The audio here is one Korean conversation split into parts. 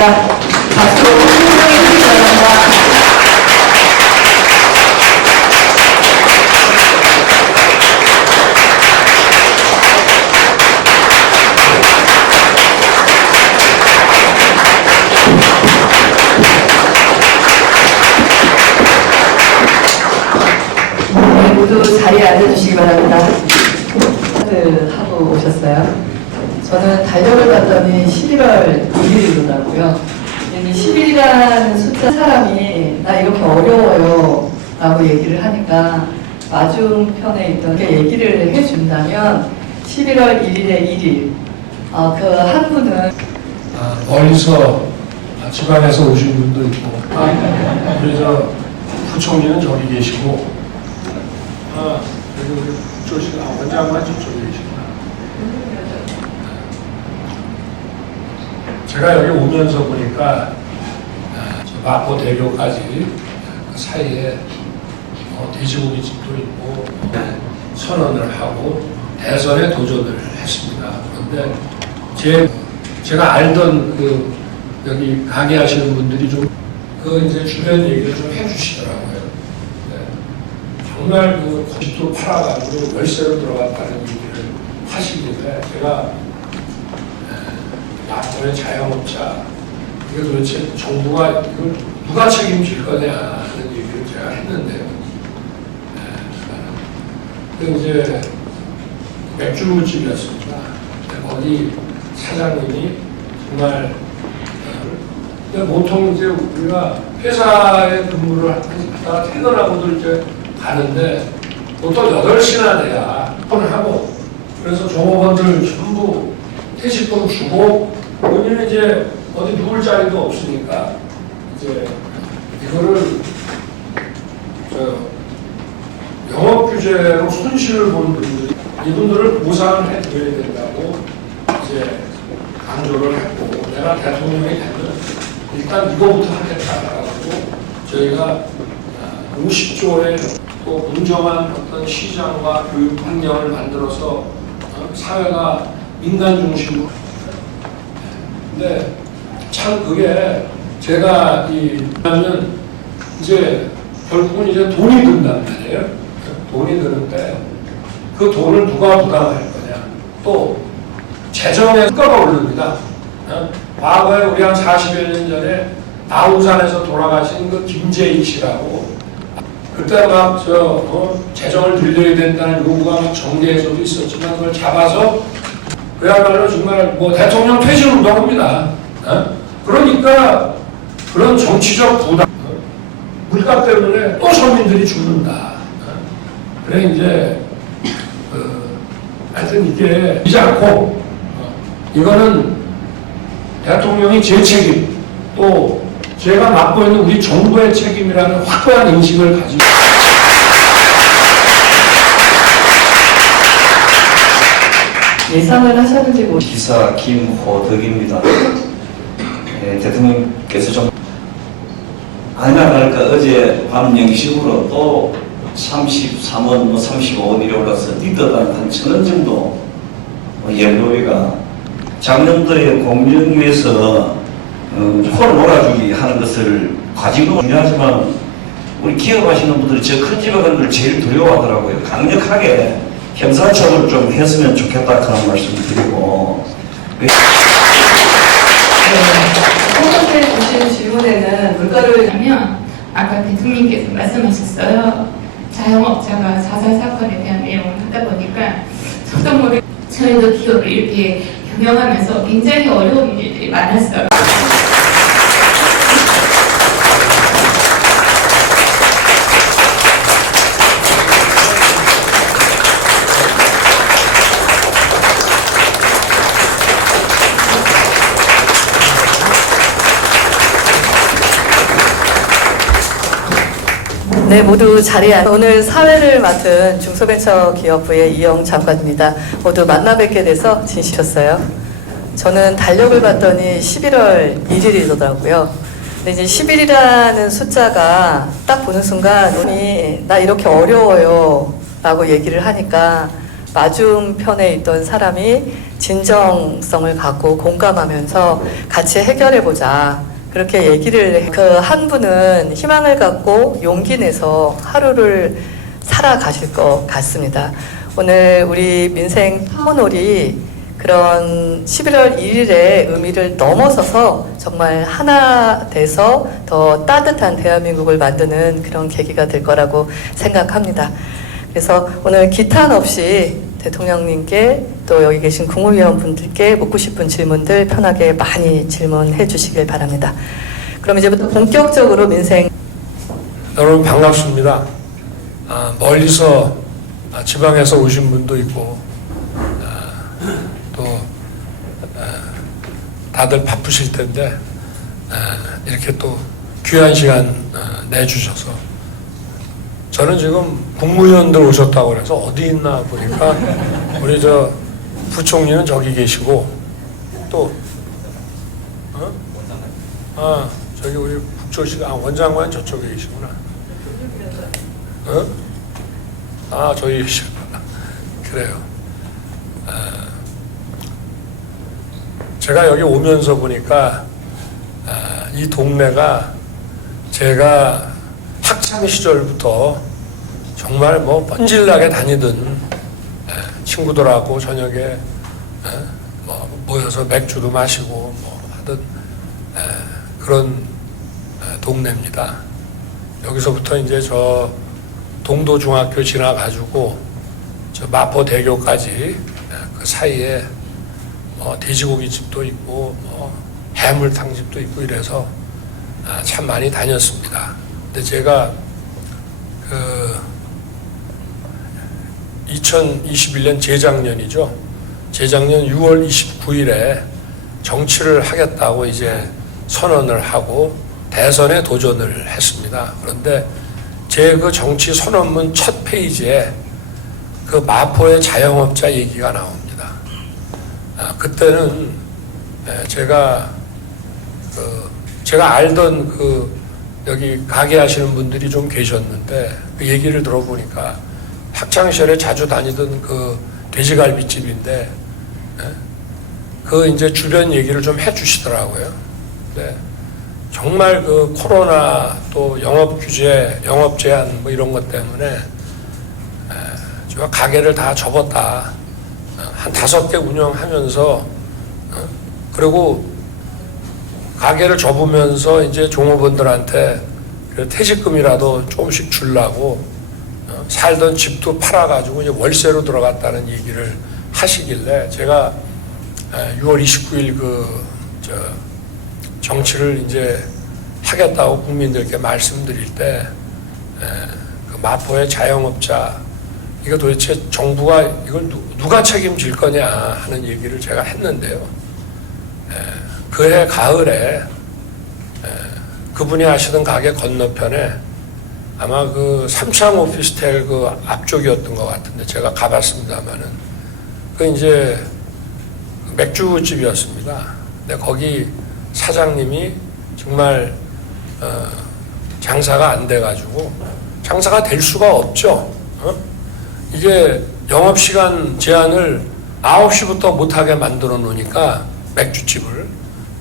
모셨습니다. 박수로 환영해 주시기 바랍니다. 네, 모두 자리에 앉아주시기 바랍니다. 하고 오셨어요. 저는 달력을 봤더니 11월 1일이더라고요. 11이라는 숫자 사람이 나 이렇게 어려워요 라고 얘기를 하니까 맞은편에 있던 게 얘기를 해준다면 11월 1일에 1일 그 한 분은 멀리서 지방에서 오신 분도 있고 우리 저 부총리는 저기 계시고 그리고 우리 조식 원장만 저쪽에 계시구나. 제가 여기 오면서 보니까 저 마포대교까지 그 사이에 돼지고기 집도 있고 선언을 하고 대선에 도전을 했습니다. 그런데 제가 알던 그 여기 강의하시는 분들이 좀 그 이제 주변 얘기를 좀 해주시더라고요. 정말 그 집도 팔아가지고 월세로 들어갔다는 얘기를 하시길래 제가 마포의 자영업자 이게 도대체 정부가 이걸 누가 책임질 거냐는 얘기를 제가 했는데요. 그 이제 맥주집이었습니다. 거기 사장님이 정말 보통 이제 우리가 회사에 근무를 하다가 퇴근하고도 이제 가는데 보통 8시나 돼야 폰을 하고 그래서 종업원들 전부 퇴직금 주고 본인은 이제 어디 누울 자리도 없으니까 이제 이거를 영업규제로 손실을 보는 분들이 이분들을 보상을 해드려야 된다고 이제 강조를 했고 내가 대통령이 되면 일단 이거부터 하겠다라고 저희가 50조의 또 공정한 어떤 시장과 교육 환경을 만들어서 사회가 민간 중심으로. 근데 참 그게 제가 하면 이제 결국은 이제 돈이 든단 말이에요. 돈이 드는데 그 돈을 누가 부담할 거냐. 또 재정의 수가가 오릅니다. 과거에 우리 한 40여 년 전에 나우산에서 돌아가신 그 김재희 씨라고 그때 막 재정을 늘려야 된다는 요구가 막 정계에서도 있었지만 그걸 잡아서 그야말로 정말 뭐 대통령 퇴진 운동입니다. 그러니까 그런 정치적 부담, 물가 때문에 또 서민들이 죽는다. 그래 이제 하여튼 이게 이지 않고 이거는 대통령이 제 책임 또 제가 맡고 있는 우리 정부의 책임이라는 확고한 인식을 가지고 예상을 하셨는지 모르겠습니다. 기사 김호덕입니다. 대통령께서 좀 아니나 다를까 어제 밤 0시부로 또 33원, 35원이 올라서 리더당 한 1,000원 정도 연료비가 작년도에 공정위에서 코를 몰아주기 하는 것을 과징금은 중요하지만 우리 기업하시는 분들이 저 큰 집에 가는 걸 제일 두려워하더라고요. 강력하게 형사처벌을 좀 했으면 좋겠다 그런 말씀을 드리고 첫 번째 주신 질문에는 물가를 하면 아까 대통령께서 말씀하셨어요. 자영업자가 자살 사건에 대한 내용을 하다 보니까 저도 모르게 저희도 기업을 이렇게 경영하면서 굉장히 어려운 일들이 많았어요. 네, 모두 자리에 오늘 사회를 맡은 중소벤처기업부의 이영 장관입니다. 모두 만나 뵙게 돼서 진심이었어요. 저는 달력을 봤더니 11월 1일이더라고요. 근데 이제 10일이라는 숫자가 딱 보는 순간 눈이 나 이렇게 어려워요 라고 얘기를 하니까 맞은편에 있던 사람이 진정성을 갖고 공감하면서 같이 해결해보자. 그렇게 얘기를 그 한 분은 희망을 갖고 용기 내서 하루를 살아가실 것 같습니다. 오늘 우리 민생 타운홀이 그런 11월 1일의 의미를 넘어서서 정말 하나 돼서 더 따뜻한 대한민국을 만드는 그런 계기가 될 거라고 생각합니다. 그래서 오늘 기탄 없이 대통령님께 또 여기 계신 국무위원분들께 묻고 싶은 질문들 편하게 많이 질문해 주시길 바랍니다. 그럼 이제부터 본격적으로 민생. 여러분 반갑습니다. 멀리서 지방에서 오신 분도 있고 또 다들 바쁘실 텐데 이렇게 또 귀한 시간 내주셔서 저는 지금 국무위원들 오셨다고 그래서 어디 있나 보니까 우리 저 부총리는 저기 계시고 또 저기 우리 국조시가 원장관 저쪽에 계시구나. 저기 계시구나. 그래요. 제가 여기 오면서 보니까 이 동네가 제가 학창 시절부터 정말 뭐 뻔질나게 다니던 친구들하고 저녁에 뭐 모여서 맥주도 마시고 뭐 하던 그런 동네입니다. 여기서부터 이제 저 동도중학교 지나가지고 저 마포대교까지 그 사이에 뭐 돼지고기집도 있고 뭐 해물탕집도 있고 이래서 참 많이 다녔습니다. 근데 제가 그 2021년 재작년이죠. 재작년 6월 29일에 정치를 하겠다고 이제 선언을 하고 대선에 도전을 했습니다. 그런데 제 그 정치 선언문 첫 페이지에 그 마포의 자영업자 얘기가 나옵니다. 그때는 제가 알던 그 여기 가게 하시는 분들이 좀 계셨는데 그 얘기를 들어보니까 학창시절에 자주 다니던 그 돼지갈비집인데 그 이제 주변 얘기를 좀 해주시더라고요. 근데 정말 그 코로나 또 영업 규제, 영업 제한 뭐 이런 것 때문에 제가 가게를 다 접었다. 한 5개 운영하면서 그리고 가게를 접으면서 이제 종업원들한테 퇴직금이라도 조금씩 주려고 살던 집도 팔아가지고 이제 월세로 들어갔다는 얘기를 하시길래 제가 6월 29일 정치를 이제 하겠다고 국민들께 말씀드릴 때 그 마포의 자영업자 이거 도대체 정부가 이걸 누가 책임질 거냐 하는 얘기를 제가 했는데요. 그해 가을에 그분이 하시던 가게 건너편에 아마 그 삼창 오피스텔 그 앞쪽이었던 것 같은데 제가 가봤습니다만은 그 이제 맥주집이었습니다. 근데 거기 사장님이 정말 장사가 안 돼가지고 장사가 될 수가 없죠. 이게 영업시간 제한을 9시부터 못하게 만들어 놓으니까 맥주집을.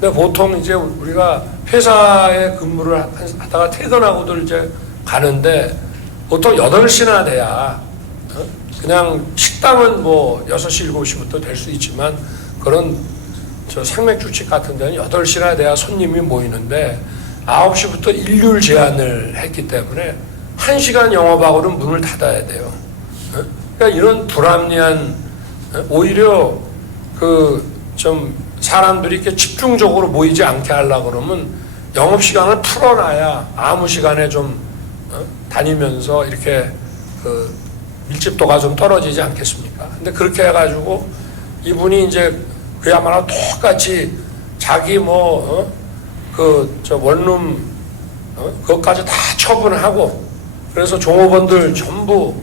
근데 보통 이제 우리가 회사에 근무를 하다가 퇴근하고들 이제 가는데 보통 8시나 돼야 그냥 식당은 뭐 6시, 7시부터 될 수 있지만 그런 저 생맥주집 같은 데는 8시나 돼야 손님이 모이는데 9시부터 일률 제한을 했기 때문에 1시간 영업하고는 문을 닫아야 돼요. 그러니까 이런 불합리한 오히려 그 좀 사람들이 이렇게 집중적으로 모이지 않게 하려고 그러면 영업시간을 풀어놔야 아무 시간에 좀 다니면서 이렇게 그 밀집도가 좀 떨어지지 않겠습니까? 근데 그렇게 해가지고 이분이 이제 그야말로 똑같이 자기 원룸 그것까지 다 처분하고 그래서 종업원들 전부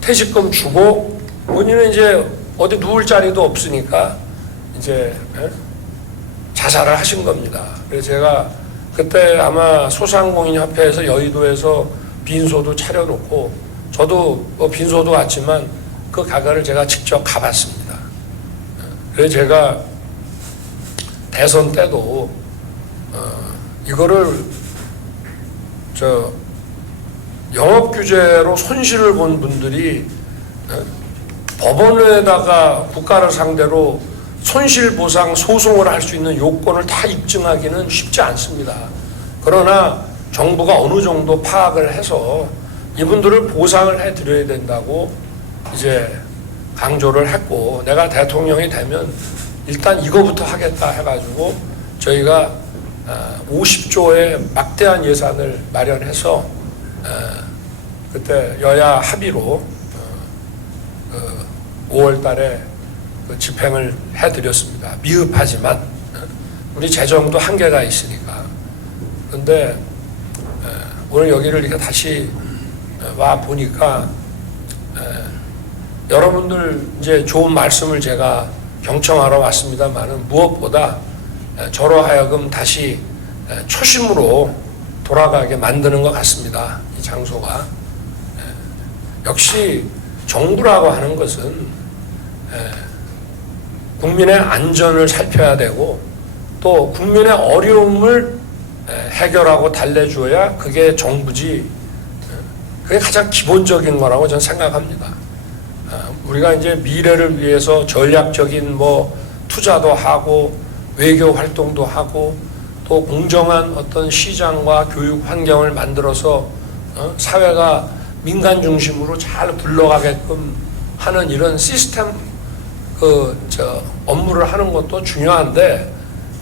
퇴직금 주고 본인은 이제 어디 누울 자리도 없으니까 이제 자살을 하신 겁니다. 그래서 제가 그때 아마 소상공인협회에서 여의도에서 빈소도 차려놓고 저도 빈소도 왔지만 그 가게를 제가 직접 가봤습니다. 그래서 제가 대선 때도 이거를 영업 규제로 손실을 본 분들이 법원에다가 국가를 상대로 손실보상 소송을 할 수 있는 요건을 다 입증하기는 쉽지 않습니다. 그러나 정부가 어느 정도 파악을 해서 이분들을 보상을 해드려야 된다고 이제 강조를 했고, 내가 대통령이 되면 일단 이거부터 하겠다 해가지고 저희가 50조의 막대한 예산을 마련해서 그때 여야 합의로 5월 달에 그 집행을 해드렸습니다. 미흡하지만 우리 재정도 한계가 있으니까. 그런데 오늘 여기를 이렇게 다시 와 보니까 여러분들 이제 좋은 말씀을 제가 경청하러 왔습니다만은 무엇보다 저로 하여금 다시 초심으로 돌아가게 만드는 것 같습니다. 이 장소가. 역시 정부라고 하는 것은 국민의 안전을 살펴야 되고 또 국민의 어려움을 해결하고 달래줘야 그게 정부지. 그게 가장 기본적인 거라고 저는 생각합니다. 우리가 이제 미래를 위해서 전략적인 투자도 하고 외교 활동도 하고 또 공정한 어떤 시장과 교육 환경을 만들어서 사회가 민간 중심으로 잘 굴러가게끔 하는 이런 시스템 업무를 하는 것도 중요한데,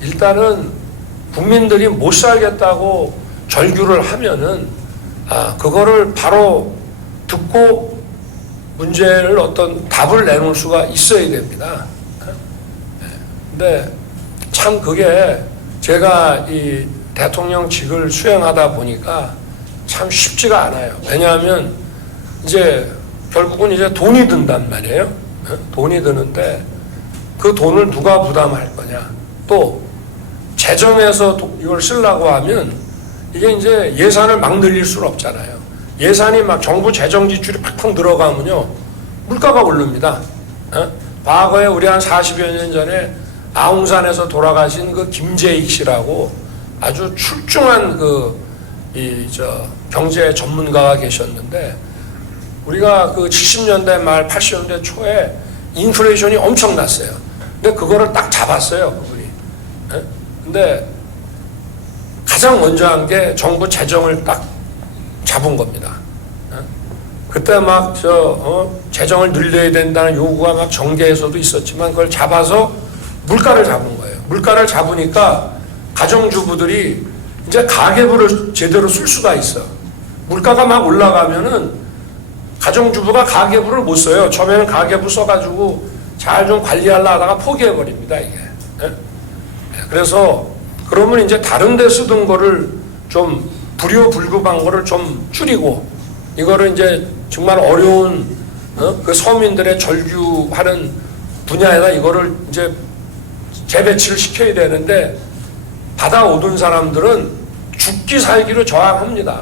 일단은 국민들이 못 살겠다고 절규를 하면은 그거를 바로 듣고 문제를 어떤 답을 내놓을 수가 있어야 됩니다. 근데 참 그게 제가 이 대통령직을 수행하다 보니까 참 쉽지가 않아요. 왜냐하면 이제 결국은 이제 돈이 든단 말이에요. 돈이 드는데 그 돈을 누가 부담할 거냐. 또 재정에서 이걸 쓰려고 하면 이게 이제 예산을 막 늘릴 수는 없잖아요. 예산이 막 정부 재정 지출이 팍팍 들어가면요 물가가 오릅니다. 과거에 우리 한 40여 년 전에 아웅산에서 돌아가신 그 김재익 씨라고 아주 출중한 경제 전문가가 계셨는데, 우리가 그 70년대 말 80년대 초에 인플레이션이 엄청났어요. 근데 그거를 딱 잡았어요, 그분이. 근데 가장 먼저 한 게 정부 재정을 딱 잡은 겁니다. 그때 막 재정을 늘려야 된다는 요구가 막 정계에서도 있었지만 그걸 잡아서 물가를 잡은 거예요. 물가를 잡으니까 가정주부들이 이제 가계부를 제대로 쓸 수가 있어. 물가가 막 올라가면은 가정주부가 가계부를 못 써요. 처음에는 가계부 써가지고 잘 좀 관리하려 하다가 포기해버립니다, 이게. 그래서 그러면 이제 다른 데 쓰던 거를 좀 불효불급한 거를 좀 줄이고, 이거를 이제 정말 어려운 그 서민들의 절규하는 분야에다 이거를 이제 재배치를 시켜야 되는데, 받아오던 사람들은 죽기 살기로 저항합니다.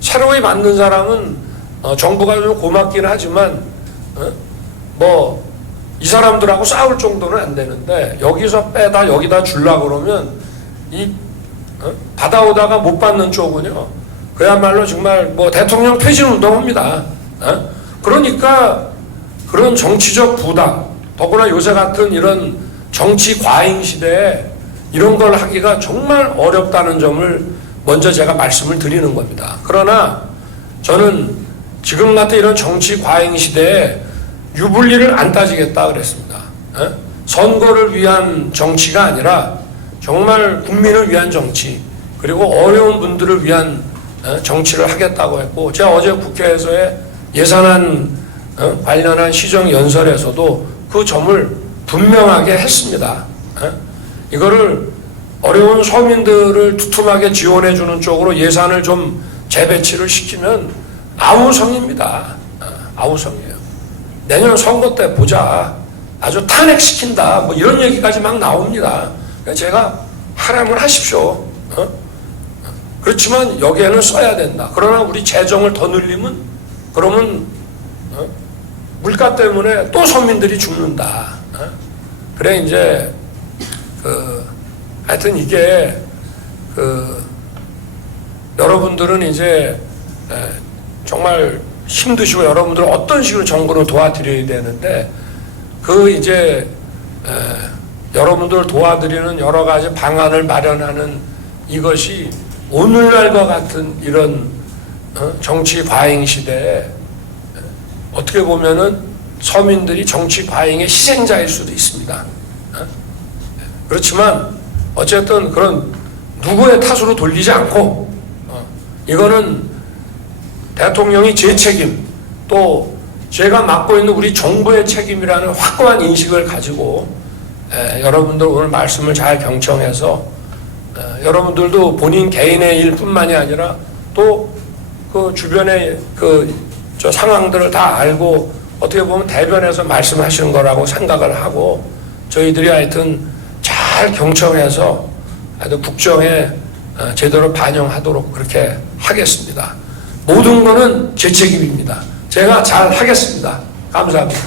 새로이 만든 사람은 정부가 좀 고맙긴 하지만 이 사람들하고 싸울 정도는 안 되는데, 여기서 빼다 여기다 주려고 그러면 받아오다가 못 받는 쪽은요 그야말로 정말 대통령 퇴진 운동합니다. 그러니까 그런 정치적 부담, 더구나 요새 같은 이런 정치 과잉 시대에 이런 걸 하기가 정말 어렵다는 점을 먼저 제가 말씀을 드리는 겁니다. 그러나 저는 지금 같은 이런 정치 과잉 시대에 유불리를 안 따지겠다 그랬습니다. 선거를 위한 정치가 아니라 정말 국민을 위한 정치, 그리고 어려운 분들을 위한 정치를 하겠다고 했고, 제가 어제 국회에서의 예산안 관련한 시정연설에서도 그 점을 분명하게 했습니다. 이거를 어려운 서민들을 두툼하게 지원해주는 쪽으로 예산을 좀 재배치를 시키면 아우성입니다. 아우성이에요. 내년 선거 때 보자. 아주 탄핵시킨다. 이런 얘기까지 막 나옵니다. 제가 하라면 하십시오. 그렇지만 여기에는 써야 된다. 그러나 우리 재정을 더 늘리면 그러면 물가 때문에 또 서민들이 죽는다. 그래 이제 하여튼 이게 여러분들은 이제 정말 힘드시고 여러분들 어떤 식으로 정부를 도와드려야 되는데 이제 여러분들 도와드리는 여러 가지 방안을 마련하는 이것이 오늘날과 같은 이런 정치 과잉 시대에 어떻게 보면은 서민들이 정치 과잉의 희생자일 수도 있습니다. 그렇지만 어쨌든 그런 누구의 탓으로 돌리지 않고 이거는 대통령이 제 책임 또 제가 맡고 있는 우리 정부의 책임이라는 확고한 인식을 가지고 여러분들 오늘 말씀을 잘 경청해서 여러분들도 본인 개인의 일뿐만이 아니라 또 그 주변의 저 상황들을 다 알고 어떻게 보면 대변해서 말씀하시는 거라고 생각을 하고 저희들이 하여튼 잘 경청해서 하여튼 국정에 제대로 반영하도록 그렇게 하겠습니다. 모든 거는 제 책임입니다. 제가 잘 하겠습니다. 감사합니다.